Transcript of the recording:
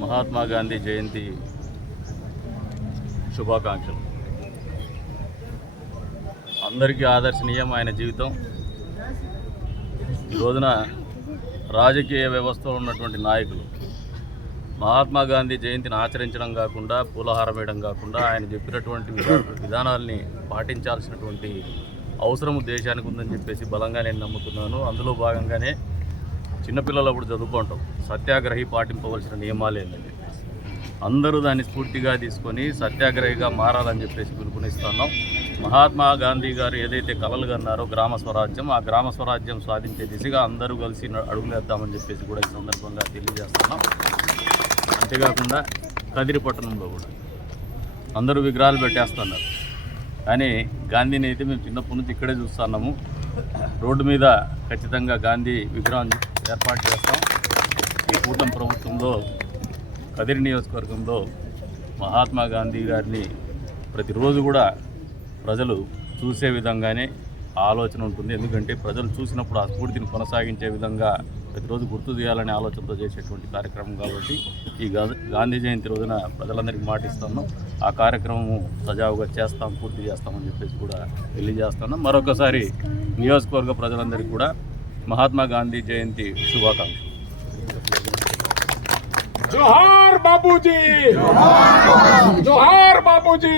మహాత్మా గాంధీ జయంతి శుభాకాంక్షలు. అందరికీ ఆదర్శనీయం ఆయన జీవితం. ఈ రోజున రాజకీయ వ్యవస్థలో ఉన్నటువంటి నాయకులు మహాత్మా గాంధీ జయంతిని ఆచరించడం కాకుండా పూలహారం వేయడం కాకుండా ఆయన చెప్పినటువంటి విధానాల్ని పాటించాల్సినటువంటి అవసరం దేశానికి ఉందని చెప్పేసి బలంగా నేను నమ్ముతున్నాను. అందులో భాగంగానే చిన్నపిల్లలు అప్పుడు చదువుకుంటాం సత్యాగ్రహి పాటింపవలసిన నియమాలు ఏంటంటే అందరూ దాన్ని స్ఫూర్తిగా తీసుకొని సత్యాగ్రహిగా మారాలని చెప్పేసి పిలుపునిస్తున్నాం మహాత్మా గాంధీ గారు ఏదైతే కలలు కన్నారో గ్రామ స్వరాజ్యం ఆ గ్రామ స్వరాజ్యం సాధించే దిశగా అందరూ కలిసి అడుగులేద్దామని చెప్పేసి కూడా ఈ సందర్భంగా తెలియజేస్తున్నాం. అంతేకాకుండా కదిరి పట్టణంలో కూడా అందరూ విగ్రహాలు పెట్టేస్తున్నారు. కానీ గాంధీని అయితే మేము చిన్నప్పటి నుంచి ఇక్కడే చూస్తున్నాము రోడ్డు మీద ఖచ్చితంగా గాంధీ విగ్రహం ఏర్పాటు చేస్తాం. ఈ కూటమి ప్రభుత్వంలో కదిరి నియోజకవర్గంలో మహాత్మా గాంధీ గారిని ప్రతిరోజు కూడా ప్రజలు చూసే విధంగానే ఆలోచన ఉంటుంది. ఎందుకంటే ప్రజలు చూసినప్పుడు ఆ స్ఫూర్తిని కొనసాగించే విధంగా ప్రతిరోజు గుర్తు చేయాలనే ఆలోచనతో చేసేటువంటి కార్యక్రమం కాబట్టి ఈ గాంధీ జయంతి రోజున ప్రజలందరికీ మాటిస్తున్నాం ఆ కార్యక్రమము సజావుగా చేస్తాం పూర్తి చేస్తామని చెప్పేసి కూడా తెలియజేస్తున్నాం. మరొకసారి నియోజకవర్గ ప్రజలందరికీ కూడా మహాత్మా గాంధీ జయంతి శుభాకాంక్షలు जोहार बाबूजी जोहार बाबूजी